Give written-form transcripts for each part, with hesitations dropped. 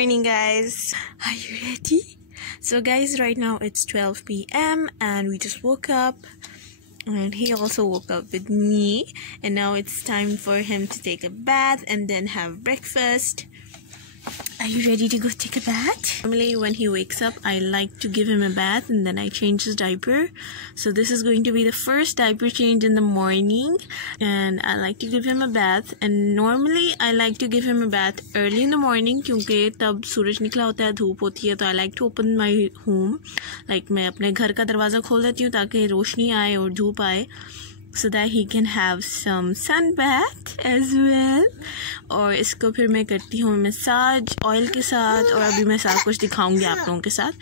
morning, guys. Are you ready? So guys, right now it's 12 p.m. and we just woke up, and he also woke up with me, and now it's time for him to take a bath and then have breakfast. Are you ready to go take a bath? Normally when he wakes up, I like to give him a bath and then I change his diaper. So this is going to be the first diaper change in the morning, and I like to give him a bath. And normally I like to give him a bath early in the morning क्योंकि तब सूरज निकला होता है, धूप होती है, तो I like to open my home, like मैं अपने घर का दरवाज़ा खोल देती हूँ ताकि रोशनी आए और धूप आए, so that he can have some sun bath as well. और इसको फिर मैं करती हूँ मसाज ऑयल के साथ, और अभी मैं सारा कुछ दिखाऊंगी आप लोगों के साथ.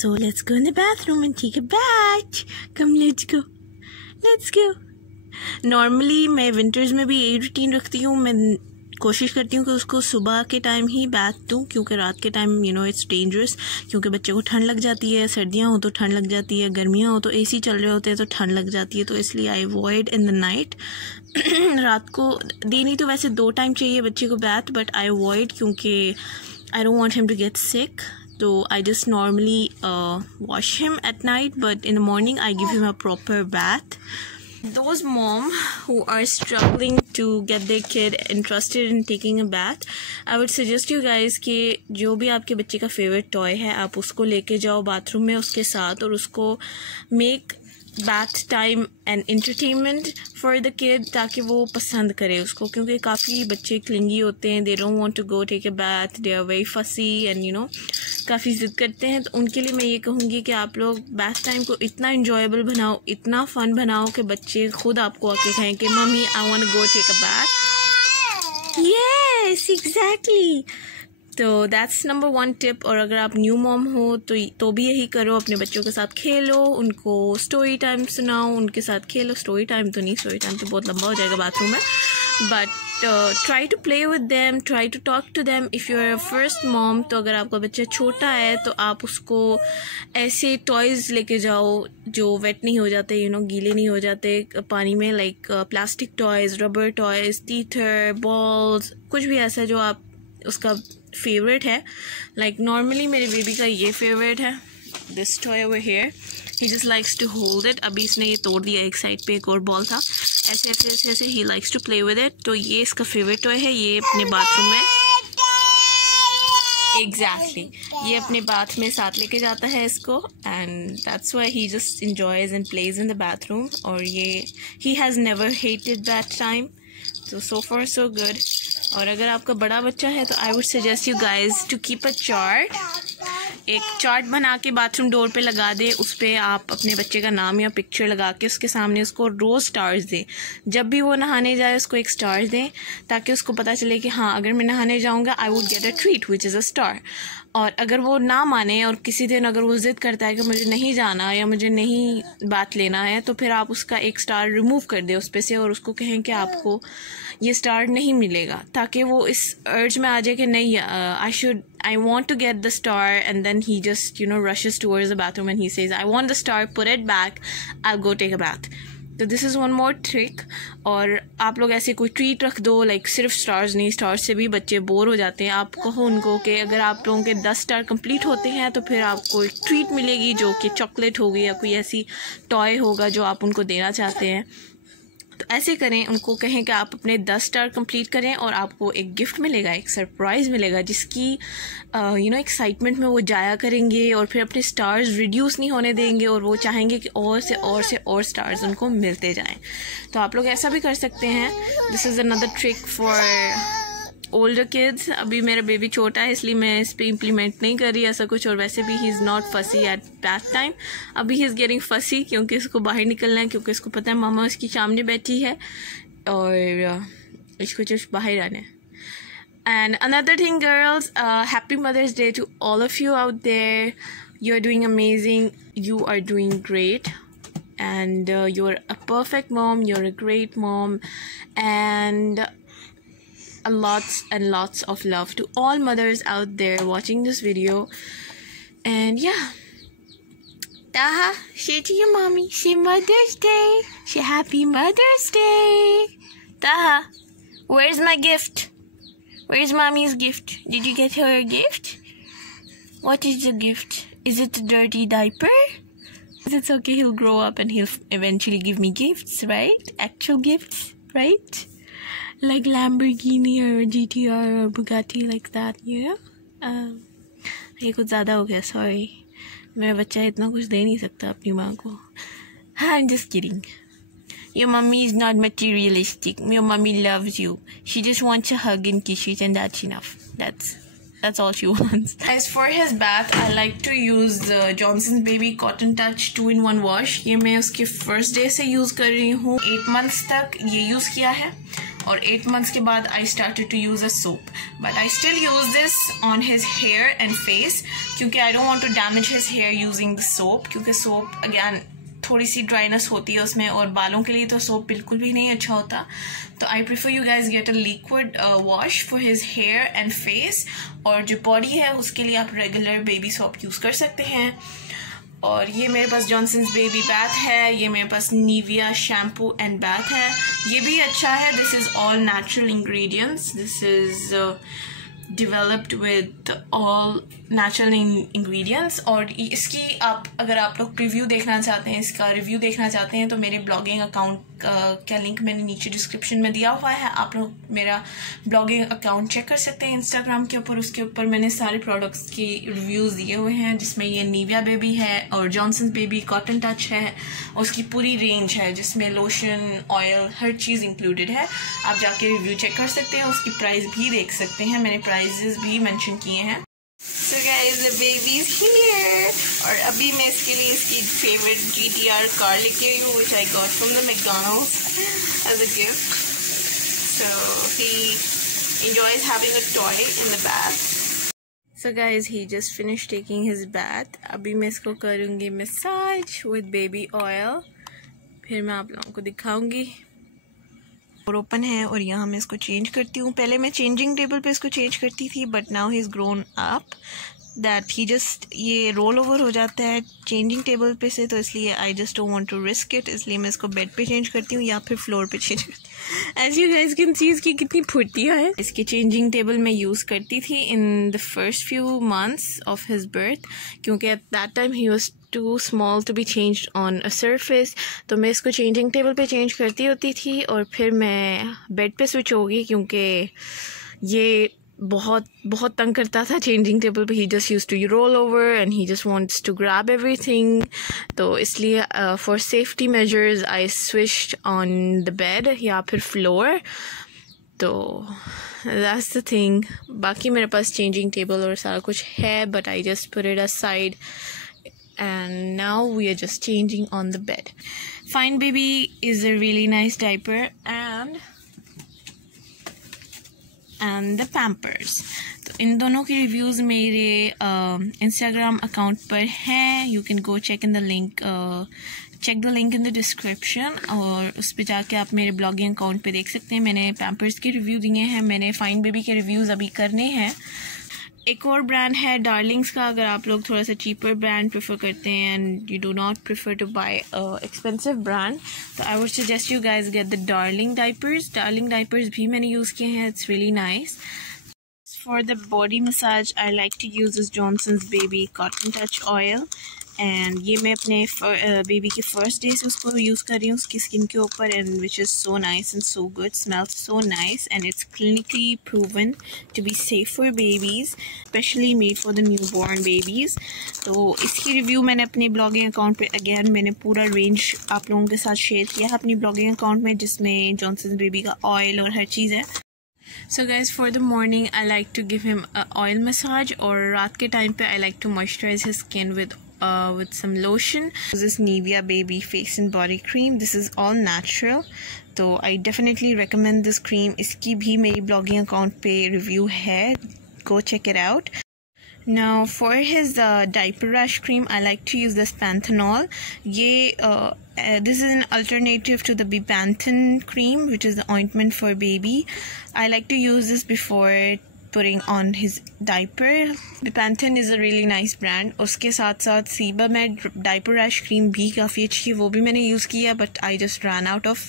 So let's go in the bathroom and take a bath. Come, let's go. Let's go. Normally मैं विंटर्स में भी यही रूटीन रखती हूँ. मैं कोशिश करती हूँ कि उसको सुबह के टाइम ही बाथ दूँ, क्योंकि रात के टाइम इट्स डेंजरस, क्योंकि बच्चे को ठंड लग जाती है. सर्दियाँ हो तो ठंड लग जाती है, गर्मियाँ हो तो एसी चल रहे होते हैं तो ठंड लग जाती है. तो इसलिए I avoid in the night. रात को देनी तो वैसे 2 टाइम चाहिए बच्चे को बाथ, बट आई अवॉइड क्योंकि I don't want him to get sick. So I just normally wash him at night, but in the morning I give him a proper bath. Those mom who are struggling to get their kid interested in taking a bath, I would suggest you guys कि जो भी आपके बच्चे का favourite toy है आप उसको लेके जाओ बाथरूम में उसके साथ, और उसको make bath time and entertainment for the kid, ताकि वो पसंद करे उसको. क्योंकि काफ़ी बच्चे क्लिंगी होते हैं, they don't want to go take a bath, they are very fussy and काफ़ी ज़िद करते हैं. तो उनके लिए मैं ये कहूँगी कि आप लोग bath time को इतना enjoyable बनाओ, इतना fun बनाओ कि बच्चे खुद आपको आके कहें कि mummy I want to go take a bath. Yes, exactly. तो दैट्स नंबर 1 टिप. और अगर आप न्यू मॉम हो तो भी यही करो, अपने बच्चों के साथ खेलो, उनको स्टोरी टाइम सुनाओ, उनके साथ खेलो. स्टोरी टाइम तो नहीं, स्टोरी टाइम तो बहुत लंबा हो जाएगा बाथरूम में, but try to play with them, try to talk to them. If you are first mom, तो अगर आपका बच्चा छोटा है तो आप उसको ऐसे टॉयज़ लेके जाओ जो वेट नहीं हो जाते, गीले नहीं हो जाते पानी में, like plastic toys, rubber toys, teether, balls, कुछ भी ऐसा जो आप उसका फेवरेट है. लाइक नॉर्मली मेरे बेबी का ये फेवरेट है, this toy over here. He just likes to hold it. अभी इसने ये तोड़ दिया, एक साइड पे एक और बॉल था, ऐसे ऐसे ऐसे ऐसे ही likes to play with it. तो ये इसका फेवरेट टॉय है. ये अपने बाथरूम में एग्जैक्टली ये अपने बाथ में साथ लेके जाता है इसको, and that's why he just enjoys and plays in the bathroom. और ये he has never hated that time. so far so good. और अगर आपका बड़ा बच्चा है तो I would suggest you guys to keep a chart. एक चार्ट बना के बाथरूम डोर पे लगा दे, उस पर आप अपने बच्चे का नाम या पिक्चर लगा के उसके सामने उसको रोज़ स्टार्स दें. जब भी वो नहाने जाए उसको एक स्टार दें, ताकि उसको पता चले कि हाँ अगर मैं नहाने जाऊँगा I would get a treat which is a star. और अगर वो ना माने और किसी दिन अगर वो ज़िद करता है कि मुझे नहीं जाना या मुझे नहीं बात लेना है, तो फिर आप उसका एक स्टार रिमूव कर दें उस पे से, और उसको कहें कि आपको ये स्टार नहीं मिलेगा, ताकि वो इस अर्ज में आ जाए कि नहीं I want to get the star, and then he just rushes towards the bathroom and he says I want the star, put it back, I'll go take a bath. तो this is one more trick. और आप लोग ऐसे कोई treat रख दो, like सिर्फ stars नहीं, स्टार्स से भी बच्चे बोर हो जाते हैं. आप कहो उनको कि अगर आप लोगों के 10 स्टार कंप्लीट होते हैं तो फिर आपको एक ट्रीट मिलेगी, जो कि चॉकलेट होगी या कोई ऐसी टॉय होगा जो आप उनको देना चाहते हैं. तो ऐसे करें, उनको कहें कि आप अपने 10 स्टार कंप्लीट करें और आपको एक गिफ्ट मिलेगा, एक सरप्राइज़ मिलेगा, जिसकी एक्साइटमेंट में वो जाया करेंगे और फिर अपने स्टार्स रिड्यूस नहीं होने देंगे, और वो चाहेंगे कि और से और स्टार्स उनको मिलते जाएं. तो आप लोग ऐसा भी कर सकते हैं. This is another trick for older kids. अभी मेरा बेबी छोटा है इसलिए मैं इस पर इम्प्लीमेंट नहीं कर रही ऐसा कुछ, और वैसे भी ही इज़ नॉट फसी एट दैट टाइम. अभी ही इज़ गेटिंग फसी क्योंकि इसको बाहर निकलना है, क्योंकि इसको पता है मामा उसकी सामने बैठी है और इसको जस्ट बाहर आना है. And another thing girls, happy mother's day to all of you out there. You are doing amazing, you are doing great, and you're a perfect mom, you're a great mom, and lots and lots of love to all mothers out there watching this video. And yeah, Taha, say to your mommy, say Mother's Day, say Happy Mother's Day. Taha, where's my gift? Where's mommy's gift? Did you get her a gift? What is the gift? Is it a dirty diaper? It's okay, he'll grow up and he'll eventually give me gifts, right? Actual gifts, right? Like Lamborghini or GTR or Bugatti, like that, you know? ये कुछ ज़्यादा हो गया, sorry. मेरा बच्चा इतना कुछ दे नहीं सकता अपनी माँ को. I'm just kidding. Your mummy is not materialistic. Your mummy loves you. She just wants a hug and kisses, and that's enough. That's all she wants. As for his bath, I like to use the Johnson's Baby Cotton Touch 2-in-1 wash. ये मैं उसके first day से use कर रही हूँ. 8 months तक ये use किया है. और 8 months के बाद I started to use a soap. But I still use this on his hair and face क्योंकि I don't want to damage his hair using the soap. क्योंकि soap again थोड़ी सी ड्राइनेस होती है उसमें और बालों के लिए तो सोप बिल्कुल भी नहीं अच्छा होता. तो I prefer you guys get a liquid wash for his hair and face. और जो बॉडी है उसके लिए आप रेगुलर बेबी सोप यूज़ कर सकते हैं. और ये मेरे पास जॉनसन्स बेबी बैथ है. ये मेरे पास निविया शैम्पू एंड बैथ है. ये भी अच्छा है. This is all natural ingredients. This is developed with all natural ingredients. और इसकी आप अगर आप लोग रिव्यू देखना चाहते हैं, इसका रिव्यू देखना चाहते हैं तो मेरे ब्लॉगिंग अकाउंट का लिंक मैंने नीचे डिस्क्रिप्शन में दिया हुआ है. आप लोग मेरा ब्लॉगिंग अकाउंट चेक कर सकते हैं इंस्टाग्राम के ऊपर. उसके ऊपर मैंने सारे प्रोडक्ट्स की रिव्यूज़ दिए हुए हैं जिसमें ये निविया बेबी है और जॉनसन्स बेबी कॉटन टच है. उसकी पूरी रेंज है जिसमें लोशन ऑयल हर चीज़ इंक्लूडेड है. आप जाके रिव्यू चेक कर सकते हैं. उसकी प्राइस भी देख सकते हैं. मैंने प्राइजेस भी मेंशन किए हैं. So guys, the baby is here. और अभी मैं इसके लिए इसकी फेवरेट GTR कार लेके आई हूँ which I got from the McDonald's as a gift. So he enjoys having a toy in the bath. So guys, he just finished taking his bath. अभी मैं इसको करूँगी massage with baby oil. फिर मैं आप लोगों को दिखाऊँगी. और ओपन है और यहाँ मैं इसको चेंज करती हूँ. पहले मैं चेंजिंग टेबल पे इसको चेंज करती थी but now he is grown up that he just ये रोल ओवर हो जाता है चेंजिंग टेबल पे से. तो इसलिए I just don't want to risk it. इसलिए मैं इसको बेड पे चेंज करती हूँ या फिर फ्लोर पे चेंज करती हूँ. As you guys can see इसकी कितनी फुर्तियाँ है. इसकी चेंजिंग टेबल मैं यूज़ करती थी in the first few months of his birth क्योंकि at that time he was too small to be changed on a surface. तो मैं इसको चेंजिंग टेबल पे चेंज करती होती थी और फिर मैं बेड पे स्विच हो गई क्योंकि ये बहुत बहुत तंग करता था चेंजिंग टेबल पे. He just use to roll over and he just wants to grab everything. तो इसलिए for safety measures I switched on the bed या फिर फ्लोर. तो दैट्स द थिंग. बाकी मेरे पास चेंजिंग टेबल और सारा कुछ है but I just put it aside. And now we are just changing on the bed. Fine Baby is a really nice diaper and the Pampers. तो इन दोनों की रिव्यूज़ मेरे इंस्टाग्राम अकाउंट पर हैं. You can go check in the link. check the link in the description और उस पर जाके आप मेरे ब्लॉगिंग अकाउंट पे देख सकते हैं. मैंने पैम्पर्स के रिव्यू दिए हैं. मैंने फाइन बेबी के रिव्यूज़ अभी करने हैं. एक और ब्रांड है डार्लिंग्स का. अगर आप लोग थोड़ा सा चीपर ब्रांड प्रेफर करते हैं and you do not prefer to buy expensive brand तो I would suggest you guys get the Darling diapers. Darling diapers भी मैंने यूज़ किए हैं. It's really nice. For the body massage I like to use this Johnson's baby cotton touch oil and ये मैं अपने baby के first day से उसको यूज़ कर रही हूँ उसकी स्किन के ऊपर and which is so nice and so good. Smells so nice and it's clinically proven to be safe for babies specially made for the newborn babies. तो इसकी रिव्यू मैंने अपने ब्लॉगिंग अकाउंट पे again मैंने पूरा range आप लोगों के साथ शेयर किया है अपनी ब्लॉगिंग अकाउंट में जिसमें जॉनसन्स बेबी का ऑयल और हर चीज़ है. So guys, for the morning I like to give him a oil massage और रात के टाइम पे I like to moisturize his skin with some lotion. This is Nivea Baby Face and Body Cream. This is all natural. तो I definitely recommend this cream. इसकी भी मेरी blogging account पे review है. Go check it out. Now for his diaper rash cream, I like to use this Panthenol. This is an alternative to the Bepanthen cream, which is the ointment for baby. I like to use this before putting on his diaper. Bepanthen is a really nice brand. उसके साथ साथ Sebamed diaper rash cream भी काफ़ी अच्छी है. वो भी मैंने यूज़ किया but I just ran out of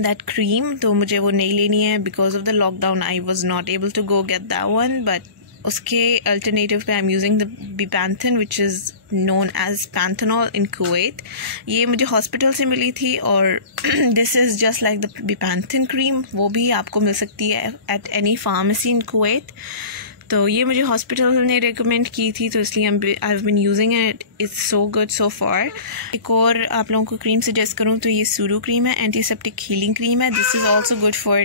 that cream, तो मुझे वो नहीं लेनी है because of the lockdown. I was not able to go get that one, but उसके अल्टरनेटिव पे I am using the Bepanthen which is known as panthenol in Kuwait. ये मुझे हॉस्पिटल से मिली थी और this is just like the Bepanthen cream. वो भी आपको मिल सकती है at any pharmacy in Kuwait. तो ये मुझे हॉस्पिटल ने रिकमेंड की थी, तो इसलिए I have been using it. It's so good so far. एक और आप लोगों को क्रीम सजेस्ट करूँ तो ये सूरो क्रीम है, एंटीसेप्टिक हीलिंग क्रीम है. This is also good for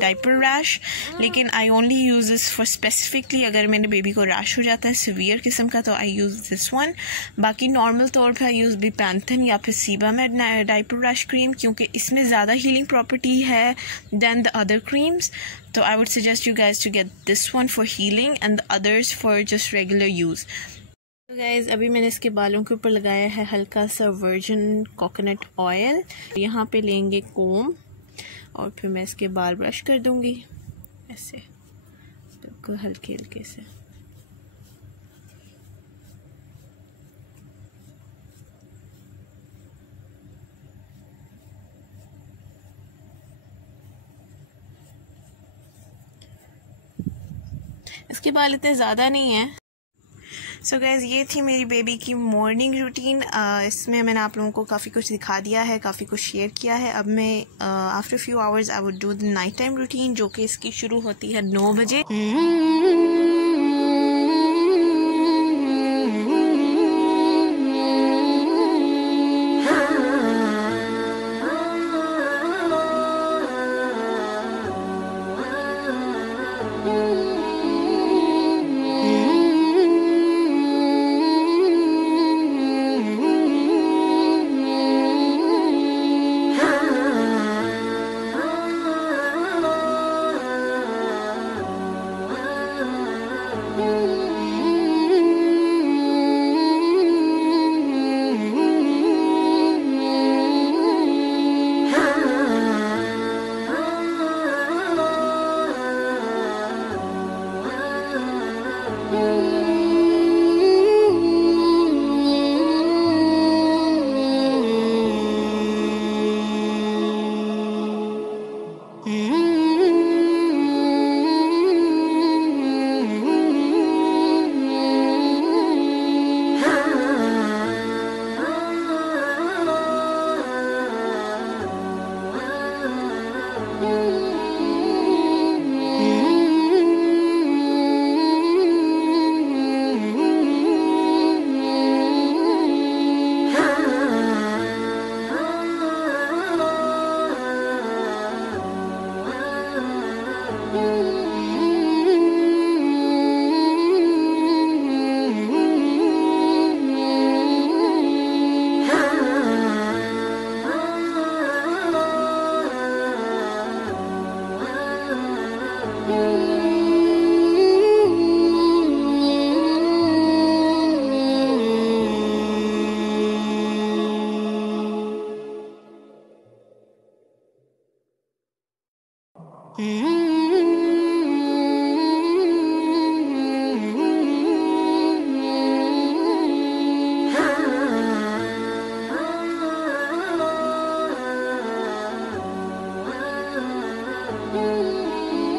diaper rash, लेकिन I only use this for specifically अगर मेरे बेबी को रैश हो जाता है सिवियर किस्म का, तो आई यूज़ दिस वन. बाकी नॉर्मल तौर पर आई यूज़ बिपैंथन या फिर सीबामेड डाइपर रैश क्रीम, क्योंकि इसमें ज़्यादा हीलिंग प्रॉपर्टी है than the other creams. So I would suggest you guys to get this one for healing and the others for just regular use. So guys, अभी मैंने इसके बालों के ऊपर लगाया है हल्का सा वर्जिन कोकोनट ऑयल. यहाँ पे लेंगे कोम और फिर मैं इसके बाल ब्रश कर दूँगी ऐसे बिल्कुल हल्के हल्के से. इसके बाल इतने ज़्यादा नहीं है. सो गाइज़, ये थी मेरी बेबी की मॉर्निंग रूटीन. इसमें मैंने आप लोगों को काफ़ी कुछ दिखा दिया है, काफ़ी कुछ शेयर किया है. अब मैं after few hours I would do the night time routine, जो कि इसकी शुरू होती है 9 बजे.